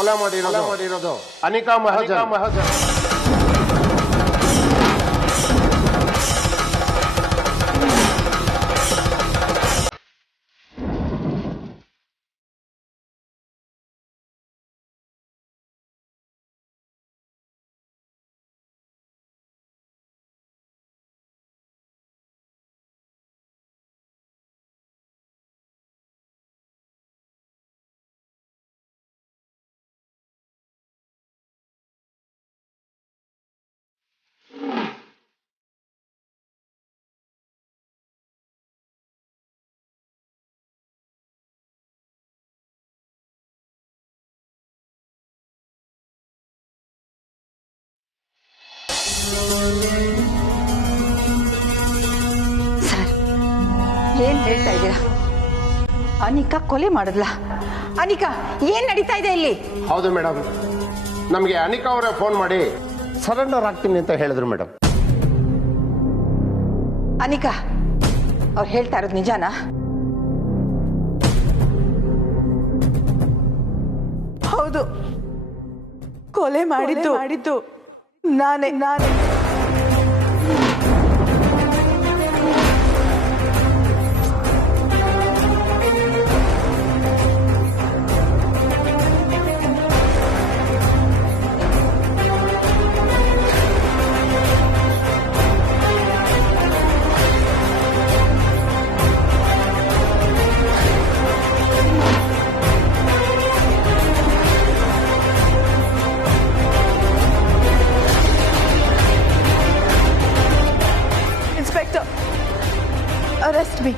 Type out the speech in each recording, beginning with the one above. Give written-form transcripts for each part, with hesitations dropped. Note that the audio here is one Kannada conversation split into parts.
ಕೊಲೆ ಮಾಡಿರೋದು ಅನಿಕಾ ಮಹಾಜನ್. ಸರ್, ಏನ್ ಹೇಳ್ತಾ ಇದ್ದೀರಾ? ಅನಿಕಾ ಕೊಲೆ ಮಾಡಿದ್ಲ? ಅನಿಕಾ, ಏನ್ ನಡೀತಾ ಇದೆ ಇಲ್ಲಿ? ಹೌದು ಮೇಡಮ್, ನಮಗೆ ಅನಿಕಾ ಅವರೇ ಫೋನ್ ಮಾಡಿ ಸರೆಂಡರ್ ಆಗ್ತೀನಿ ಅಂತ ಹೇಳಿದ್ರು ಮೇಡಮ್. ಅನಿಕಾ ಅವ್ರು ಹೇಳ್ತಾ ಇರೋದು ನಿಜಾನಾ? ಹೌದು, ಕೊಲೆ ಮಾಡಿದ್ದು ನಾನೇ. Inspector, arrest me.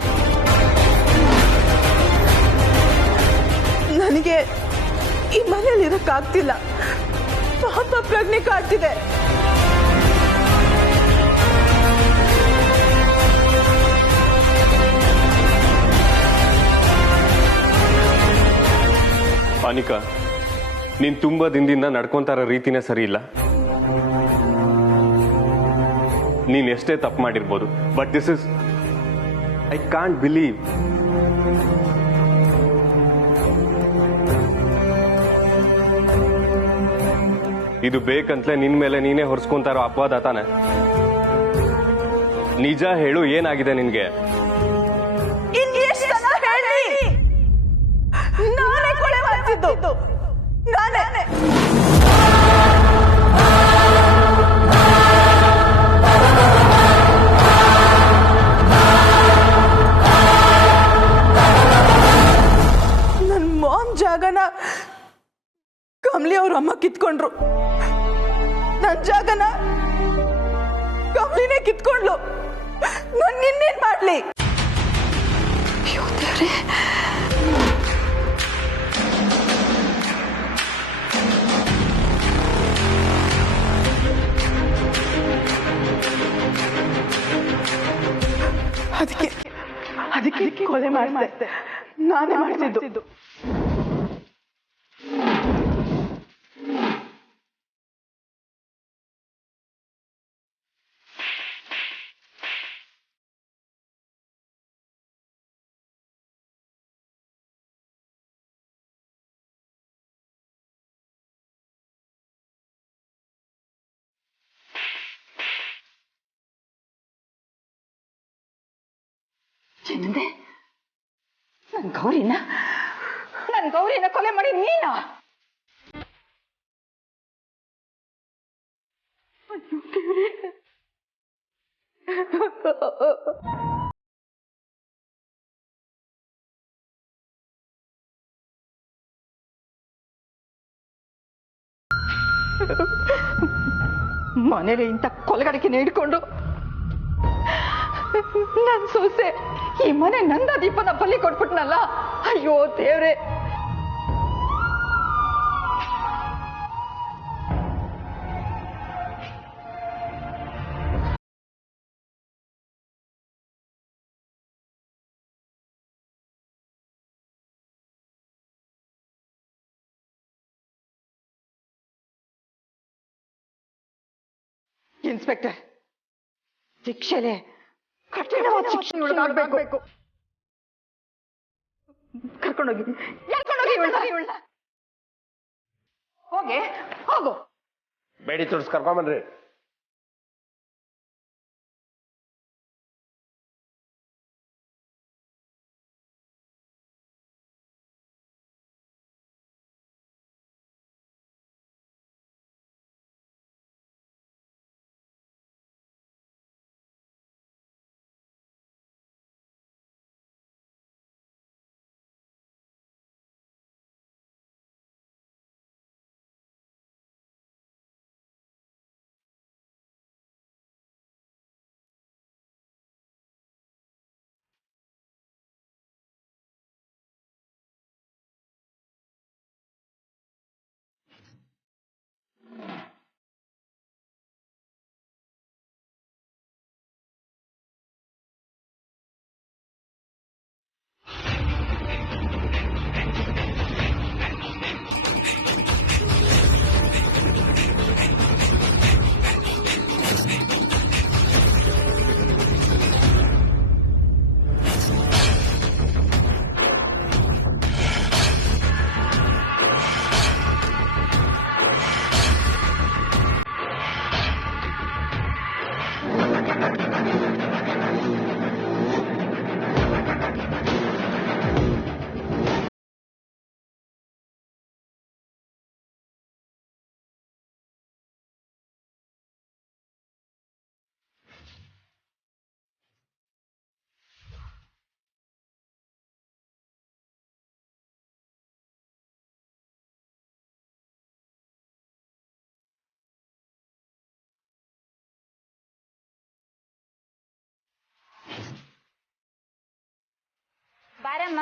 ನನಗೆ ಈ ಮನೇಲಿ ಇರಕ್ಕಾಗ್ತಿಲ್ಲ. ಪಾಪ ಪ್ರಜ್ಞೆ ಕಾಡ್ತಿದೆ. ಅನಿಕಾ, ನೀನ್ ತುಂಬಾ ದಿನದಿಂದ ನಡ್ಕೊಂತಾರ ರೀತಿನೇ ಸರಿ ಇಲ್ಲ. ನೀನ್ ಎಷ್ಟೇ ತಪ್ಪು ಮಾಡಿರ್ಬೋದು, but this is I can't believe. ಇದು ಬೇಕಂತಲೇ ನಿನ್ ಮೇಲೆ ನೀನೇ ಹೊರಿಸ್ಕೊಂತಾರೋ ಅಪವಾದ ತಾನೆ? ನಿಜ ಹೇಳು, ಏನಾಗಿದೆ ನಿನ್ಗೆ? ನಾನೇ ಕೊಲೆ ಮಾಡ್ತಿದ್ದು, ನಾನೇ. ನನ್ನ ಮಾಮ್ ಜಾಗನ ಕಮಲಿ ಅವ್ರ ಅಮ್ಮ ಕಿತ್ಕೊಂಡ್ರು. ನನ್ನ ಜಾಗನ ಕಮಲಿನೇ ಕಿತ್ಕೊಂಡ್ಲು. ನಾನು ನಿನ್ನೇನ್ ಮಾಡ್ಲಿ? ಅಯ್ಯೋ ದೇವ್ರೇ. ಅದಕ್ಕೆ ಕೊಲೆ ಮಾಡ್ದೆ. ನಾನೇ ಮಾಡ್ತಿದ್ದು. ಚಿಂದೆ, ನನ್ ಗೌರಿನ ಕೊಲೆ ಮಾಡಿ ನೀನಾ? ಅಯ್ಯೋ ದೇವ್ರೇ. ಮನೇಲಿ ಇಂಥ ಕೊಲೆಗಾರಿಕೆನ ಹಿಡ್ಕೊಂಡು ನನ್ ಸೊಸೆ ಈ ಮನೆ ನಂದ ದೀಪನ ಬಲಿ ಕೊಟ್ಬಿಟ್ನಲ್ಲ. ಅಯ್ಯೋ ದೇವ್ರೆ. ಇನ್ಸ್ಪೆಕ್ಟರ್, ಶಿಕ್ಷೆಲೆ ಕಠಿಣವಾದ ಶಿಕ್ಷೆ ಒಳಗಾಗಬೇಕು. ಕರ್ಕೊಂಡೋಗಿ ಇವಳನ್ನ. ಹೋಗೆ ಹೋಗು. ಬೇಡಿ ತುಡ್ಸ್ ಕರ್ಕೊಂಬನ್ರಿ. ಬಾರಮ್ಮ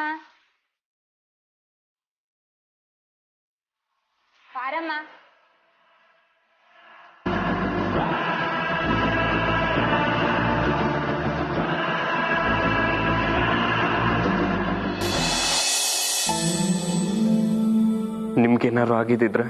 ಬಾರಮ್ಮ. ನಿಮ್ಗೇನಾದ್ರು ಆಗಿದ್ದಿದ್ರೆ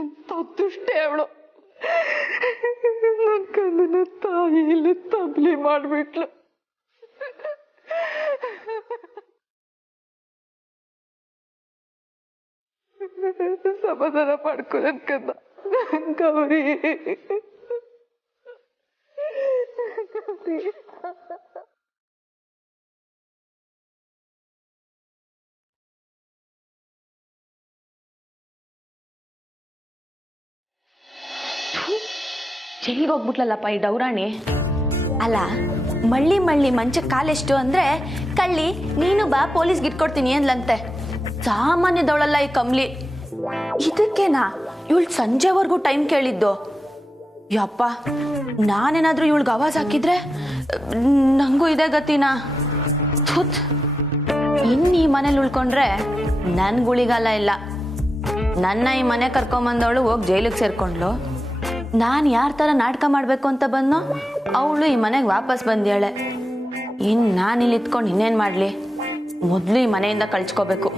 ಎಂತ ದುಷ್ಟೆ ಅವಳು. ನನ್ನ ಕಣ್ಣನ ತಾಯಿಯಲ್ಲಿ ತಬ್ಲಿ ಮಾಡ್ಬಿಟ್ಲು. ಸಮಾಧಾನ ಮಾಡ್ಕೊ ನನ್ ಕನ್ನ ಗೌರಿ. ಜೈಲಿಗೆ ಹೋಗ್ಬಿಟ್ಲಲ್ಲಪ್ಪ ಈ ಡೌರಾಣಿ. ಅಲ್ಲ, ಮಳ್ಳಿ ಮಳ್ಳಿ ಮಂಚಕ್ಕೆ ಕಾಲೆಷ್ಟು ಅಂದ್ರೆ ಕಳ್ಳಿ ನೀನು ಬಾ ಪೊಲೀಸ್ಗೆ ಇಟ್ಕೊಡ್ತೀನಿ ಅಂದ್ಲಂತೆ. ಸಾಮಾನ್ಯದವಳಲ್ಲ ಈ ಕಮ್ಲಿ. ಇದಕ್ಕೇನಾ ಇವಳು ಸಂಜೆವರೆಗೂ ಟೈಮ್ ಕೇಳಿದ್ದು? ಯಪ್ಪ, ನಾನೇನಾದ್ರೂ ಇವಳಿಗೆ ಆವಾಜ್ ಹಾಕಿದ್ರೆ ನಂಗೂ ಇದೇ ಗತಿನಾ? ಥುತ್, ಇನ್ನು ಈ ಮನೇಲಿ ಉಳ್ಕೊಂಡ್ರೆ ನನ್ ಗುಳಿಗಾಲ ಇಲ್ಲ. ನನ್ನ ಈ ಮನೆ ಕರ್ಕೊಂಬಂದವಳು ಹೋಗಿ ಜೈಲಿಗೆ ಸೇರ್ಕೊಂಡ್ಲು. ನಾನು ಯಾರ ಥರ ನಾಟಕ ಮಾಡಬೇಕು ಅಂತ ಬಂದೋ ಅವಳು ಈ ಮನೆಗೆ ವಾಪಸ್ ಬಂದ್ಯಾಳೆ. ಇನ್ನು ನಾನಿಲ್ಲಿ ಇತ್ಕೊಂಡು ಇನ್ನೇನು ಮಾಡಲಿ? ಮೊದಲು ಈ ಮನೆಯಿಂದ ಕಳ್ಸ್ಕೋಬೇಕು.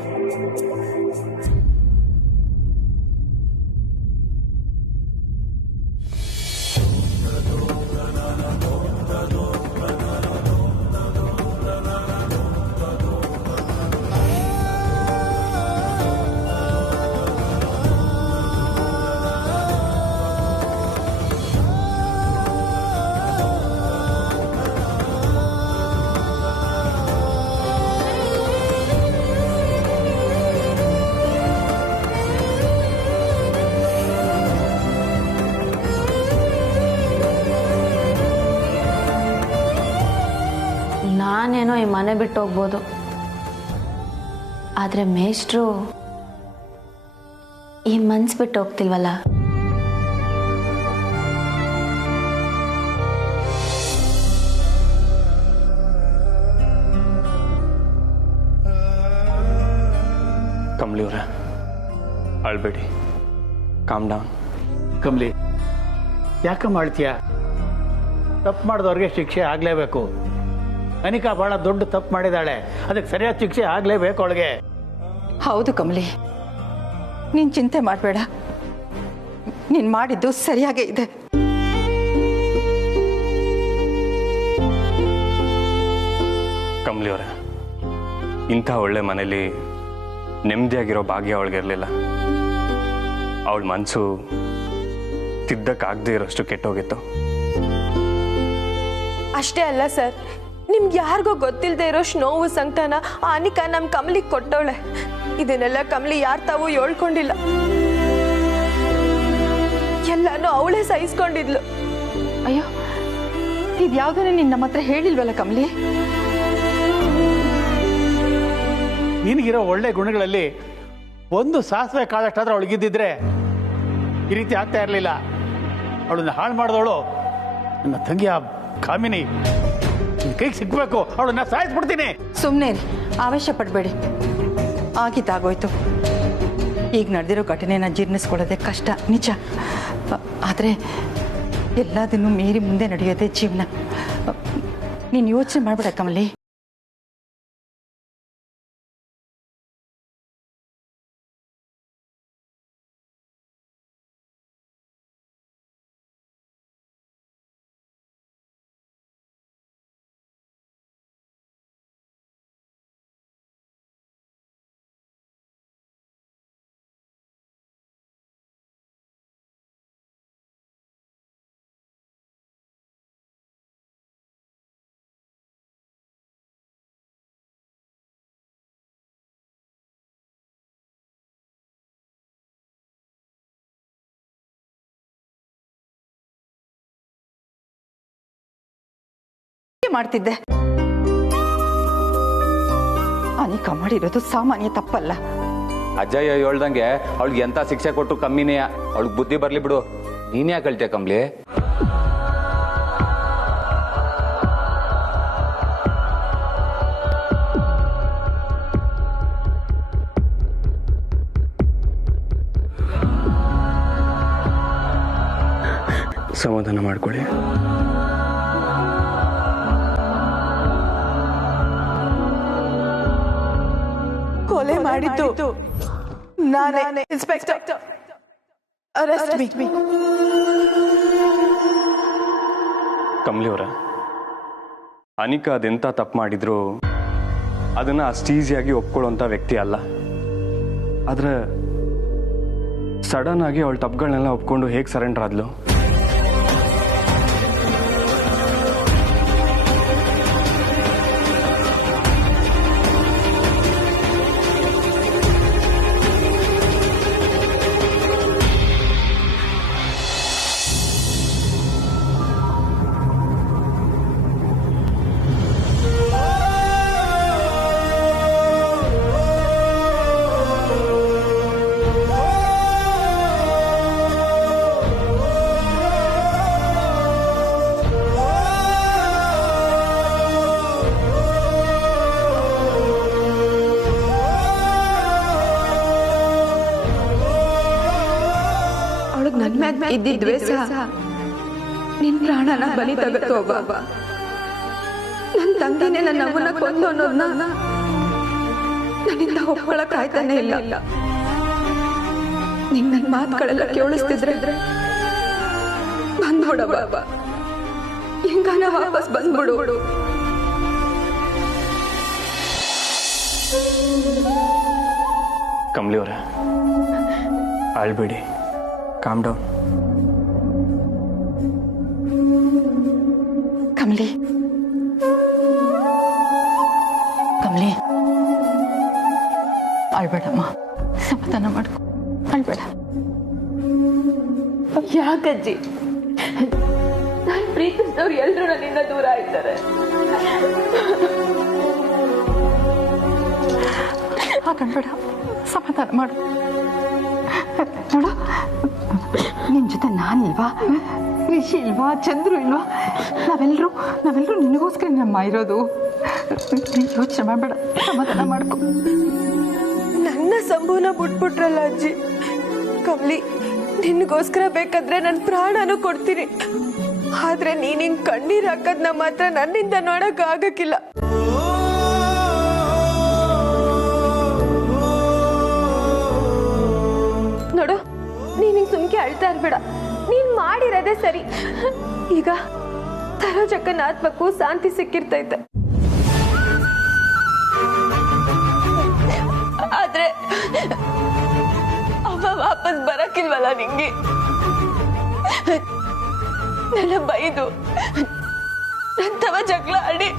ನಾನೇನೋ ಈ ಮನೆ ಬಿಟ್ಟು ಹೋಗ್ಬೋದು, ಆದರೆ ಮೇಷ್ಟ್ರು ಈ ಮನ್ಸು ಬಿಟ್ಟು ಹೋಗ್ತಿಲ್ವಲ್ಲ. ಕಮಲಿಯವರೇ, ಅಳ್ಬೇಡಿ, ಕಾಮ್ ಡೌನ್. ಕಮಲಿ, ಯಾಕೆ ಮಾಡ್ತೀಯ? ತಪ್ಪು ಮಾಡಿದವ್ರಿಗೆ ಶಿಕ್ಷೆ ಆಗಲೇಬೇಕು. ಅನಿಕಾ ಬಹಳ ದೊಡ್ಡ ತಪ್ಪು ಮಾಡಿದಾಳೆ, ಅದಕ್ಕೆ ಸರಿಯಾದ ಶಿಕ್ಷೆ ಆಗಲೇಬೇಕು ಅವಳಿಗೆ. ಹೌದು ಕಮಲಿ, ನೀನು ಚಿಂತೆ ಮಾಡಬೇಡ. ನೀನು ಮಾಡಿದ್ದು ಸರಿಯಾಗೇ ಇದೆ. ಕಮಲಿಯವರೇ, ಇಂಥ ಒಳ್ಳೆ ಮನೇಲಿ ನೆಮ್ಮದಿಯಾಗಿರೋ ಭಾಗ್ಯ ಅವಳಿಗಿರಲಿಲ್ಲ. ಅವಳ ಮನಸ್ಸು ತಿದ್ದಕ್ಕಾಗದೇ ಇರೋಷ್ಟು ಕೆಟ್ಟೋಗಿತ್ತು. ಅಷ್ಟೇ ಅಲ್ಲ ಸರ್, ನಿಮ್ಗೆ ಯಾರಿಗೋ ಗೊತ್ತಿಲ್ಲದೆ ಇರೋಷ್ಟು ನೋವು ಸಂಕಟನ ಆ ಅನಿಕಾ ನಮ್ಮ ಕಮಲಿಗೆ ಕೊಟ್ಟವಳೆ. ಇದನ್ನೆಲ್ಲ ಕಮಲಿ ಯಾರು ತಾವು ಹೇಳ್ಕೊಂಡಿಲ್ಲ, ಎಲ್ಲಾನು ಅವಳೇ ಸಹಿಸ್ಕೊಂಡಿದ್ಲು. ಅಯ್ಯೋ, ಇದು ಯಾವುದನ್ನ ನೀನು ನಮ್ಮ ಹತ್ರ ಹೇಳಿಲ್ವಲ್ಲ ಕಮಲಿ? ನಿನಗಿರೋ ಒಳ್ಳೆ ಗುಣಗಳಲ್ಲಿ ಒಂದು ಸಾಸಿವೆ ಕಾಳಷ್ಟಾದ್ರೂ ಅವಳಿಗಿದ್ದಿದ್ರೆ ಈ ರೀತಿ ಆಗ್ತಾ ಇರಲಿಲ್ಲ. ಅವಳನ್ನ ಹಾಳು ಮಾಡಿದವಳು ನನ್ನ ತಂಗಿ ಆ ಕಾಮಿನಿ. ಕೈಗೆ ಸಿಗ್ಬೇಕು, ಅವಳನ್ನ ಸಾಯಿಸ್ಬಿಡ್ತೀನಿ. ಸುಮ್ಮನೆ ಆವೇಶ ಪಡಬೇಡಿ. ಆಗಿದ್ದಾಗೋಯ್ತು. ಈಗ ನಡೆದಿರೋ ಘಟನೆನ ಜೀರ್ಣಿಸ್ಕೊಳ್ಳೋದೇ ಕಷ್ಟ ನಿಜ. ಆದರೆ ಎಲ್ಲದನ್ನು ಮೀರಿ ಮುಂದೆ ನಡೆಯೋದೇ ಜೀವನ. ನೀನು ಯೋಚನೆ ಮಾಡಬೇಡ ಕಮಲಿ. ಮಾಡ್ತಿದ್ದೆ. ಅನಿಕಾ ಮಾಡಿರೋದು ಸಾಮಾನ್ಯ ತಪ್ಪಲ್ಲ. ಅಜಯ್ ಹೇಳ್ದಂಗೆ ಅವಳಿಗೆ ಎಂತ ಶಿಕ್ಷೆ ಕೊಟ್ಟು ಕಮ್ಮಿನೇ. ಅವಳಿಗೆ ಬುದ್ಧಿ ಬರ್ಲಿ ಬಿಡು. ನೀನ್ ಯಾಕೆ ಹೇಳ್ತೀಯ ಕಮ್ಲಿ? ಸಮಾಧಾನ ಮಾಡ್ಕೊಳ್ಳಿ. ಕೊಲೆ ಮಾಡಿದ್ದು ನಾನೇ. Inspector, arrest me. ಕಮಲಿಯವರ, ಅನಿಕಾ ಅದೆಂತ ತಪ್ಪು ಮಾಡಿದ್ರು ಅದನ್ನ ಅಷ್ಟು ಈಸಿಯಾಗಿ ಒಪ್ಕೊಳ್ಳೋಂಥ ವ್ಯಕ್ತಿ ಅಲ್ಲ. ಆದ್ರೆ ಸಡನ್ ಆಗಿ ಅವಳ ತಪ್ಪುಗಳನ್ನೆಲ್ಲ ಒಪ್ಕೊಂಡು ಹೇಗೆ ಸರೆಂಡರ್ ಆದ್ಲು? ನನ್ ಮ್ಯಾಗ್ ಇದ್ದಿದ್ವೆ ನಿನ್ ಪ್ರಾಣನ ಬಲಿ ತಗತ್ತೋ ಬಾಬಾ. ನನ್ ತಂಗಿನೇ ನನ್ನ ಅವನ ಕೊಂದು ಅನ್ನೋದನ್ನ ನನ್ನಿಂದ ಒಪ್ಕೊಳಕ್ ಆಯ್ತಾನೆ ಇಲ್ಲ. ನಿನ್ ನನ್ ಮಾತುಗಳೆಲ್ಲ ಕೇಳಿಸ್ತಿದ್ರೆ ಬಂದ್ಬಿಡ ಬಾಬಾ, ಹೆಂಗಾನ ವಾಪಸ್ ಬಂದ್ಬಿಡು. ಕಮಲಿಯವರೇ, ಅಳ್ಬೇಡಿ, ಕಾಮ್ ಡೌನ್. ಕಮಲಿ, ಕಮಲಿ, ಅಳ್ಬೇಡಮ್ಮ, ಸಮಾಧಾನ ಮಾಡ್ಕೊ, ಅಳ್ಬೇಡ. ಯಾಕಜ್ಜಿ ನಾನು ಪ್ರೀತಿಸಿದವ್ರು ಎಲ್ಲರೂ ನನ್ನಿಂದ ದೂರ ಆಯ್ತಾರೆ. ಹಾಗನ್ಬೇಡ, ಸಮಾಧಾನ ಮಾಡು. ನೋಡು, ನಿನ್ ಜೊತೆ ನಾನಿಲ್ವಾ, ರಿಷಿ ಇಲ್ವಾ, ಚಂದ್ರು ಇಲ್ವಾ, ನಾವೆಲ್ಲರೂ ನಿನಗೋಸ್ಕರ ನಮ್ಮ ಇರೋದು. ಯೋಚನೆ ಮಾಡಬೇಡ, ಸಮಾಧಾನ ಮಾಡ್ಕೊ. ನನ್ನ ಸಂಭೂನ ಬಿಟ್ಬಿಟ್ರಲ್ಲ ಅಜ್ಜಿ. ಕಮಲಿ, ನಿನ್ಗೋಸ್ಕರ ಬೇಕಾದ್ರೆ ನನ್ನ ಪ್ರಾಣನೂ ಕೊಡ್ತೀನಿ. ಆದ್ರೆ ನೀನ್ ಹಿಂಗ್ ಕಣ್ಣೀರ್ ಹಾಕದ್ನ ಮಾತ್ರ ನನ್ನಿಂದ ನೋಡಕ್ ಆಗಕ್ಕಿಲ್ಲ. ನೋಡು, ನೀನ್ ಹಿಂಗ್ ಸುಮ್ಕೆ ಅಳ್ತಾ ಇರ್ಬೇಡ. ನೀನ್ ಮಾಡಿರೋದೇ ಸರಿ. ಈಗ ತರೋಜಕ್ಕನ ಆತ್ಮಕ್ಕೂ ಶಾಂತಿ ಸಿಕ್ಕಿರ್ತೈತೆ. ಆದ್ರೆ ಅವ ವಾಪಸ್ ಬರಕ್ಕಿಲ್ವಲ್ಲ ನಿಂಗೆ. ನನ್ನ ಬೈದು ನಂತವ ಜಗಳ ಆಡಿ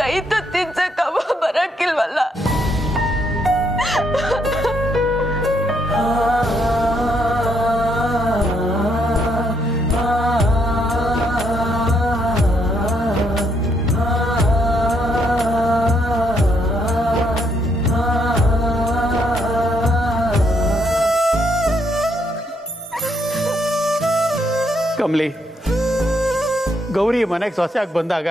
ಕೈ ತಿನ್ಸಕ್ ಅವ ಬರಕ್ಕಿಲ್ವಲ್ಲ. ಕಮಲಿ, ಗೌರಿ ಮನೆಗೆ ಸೊಸೆಯಾಗಿ ಬಂದಾಗ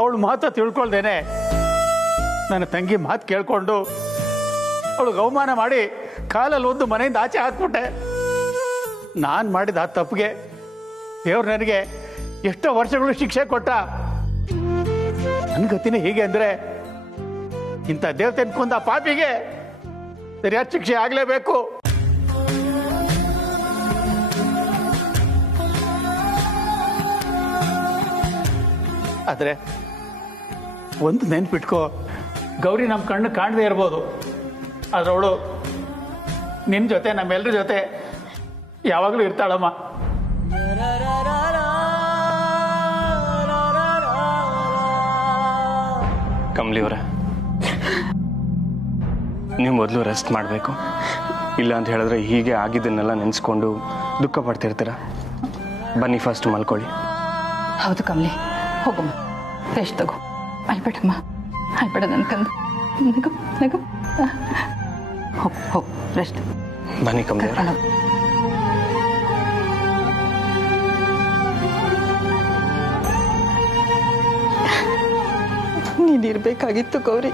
ಅವಳು ಮಾತು ತಿಳ್ಕೊಳ್ದೇನೆ ನನ್ನ ತಂಗಿ ಮಾತು ಕೇಳ್ಕೊಂಡು ಅವಳಿಗೆ ಅವಮಾನ ಮಾಡಿ ಕಾಲಲ್ಲಿ ಒಂದು ಮನೆಯಿಂದ ಆಚೆ ಹಾಕ್ಬಿಟ್ಟೆ. ನಾನು ಮಾಡಿದ ಆ ತಪ್ಪಿಗೆ ದೇವ್ರು ನನಗೆ ಎಷ್ಟೋ ವರ್ಷಗಳು ಶಿಕ್ಷೆ ಕೊಟ್ಟ. ನನ್ನ ಗತಿನೇ ಹೀಗೆ ಅಂದರೆ ಇಂಥ ದೇವತೆ ಕೊಂದ ಪಾಪಿಗೆ ಸರಿಯಾದ ಶಿಕ್ಷೆ ಆಗಲೇಬೇಕು. ಆದರೆ ಒಂದು ನೆನ್ಪಿಟ್ಕೋ, ಗೌರಿ ನಮ್ಮ ಕಣ್ಣು ಕಾಣದೇ ಇರ್ಬೋದು, ಆದ್ರೆ ಅವಳು ನಿನ್ನ ಜೊತೆ ನಮ್ಮೆಲ್ಲರ ಜೊತೆ ಯಾವಾಗಲೂ ಇರ್ತಾಳಮ್ಮ. ಕಮಲಿ ಅವರೇ, ನೀವು ಮೊದಲು ರೆಸ್ಟ್ ಮಾಡಬೇಕು. ಇಲ್ಲ ಅಂತ ಹೇಳಿದ್ರೆ ಹೀಗೆ ಆಗಿದ್ದನ್ನೆಲ್ಲ ನೆನೆಸ್ಕೊಂಡು ದುಃಖ ಪಡ್ತಿರ್ತೀರ. ಬನ್ನಿ, ಫಸ್ಟ್ ಮಲ್ಕೊಳ್ಳಿ. ಹೌದು ಕಮಲಿ, ಹೋಗಮ್ಮ, ರೆಸ್ಟ್ ತಗೋ. ಅಳ್ಬೇಡಮ್ಮ, ಅಳ್ಬೇಡ ನನ್ಕಂದು. ನಗು ನಗು, ಹೋಗು ರೆಸ್ಟ್. ಬನ್ನಿ ಕಮಲಿ ಅವರೇ. ನೀನಿರ್ಬೇಕಾಗಿತ್ತು ಗೌರಿ.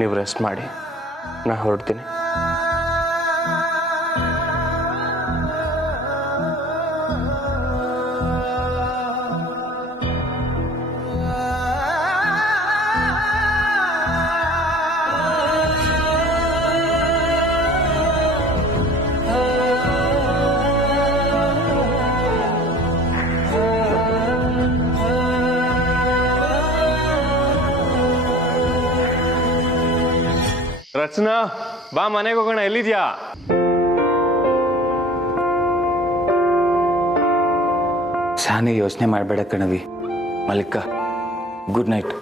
ನೀವು ರೆಸ್ಟ್ ಮಾಡಿ, ನಾ ಹೊರಡ್ತೀನಿ. ರಚನಾ, ಬಾ ಮನೆಗೆ ಹೋಗೋಣ. ಎಲ್ಲಿದ್ಯಾ? ಶಾನೆ ಯೋಚನೆ ಮಾಡಬೇಡ ಕಣವಿ. Mallika, good night.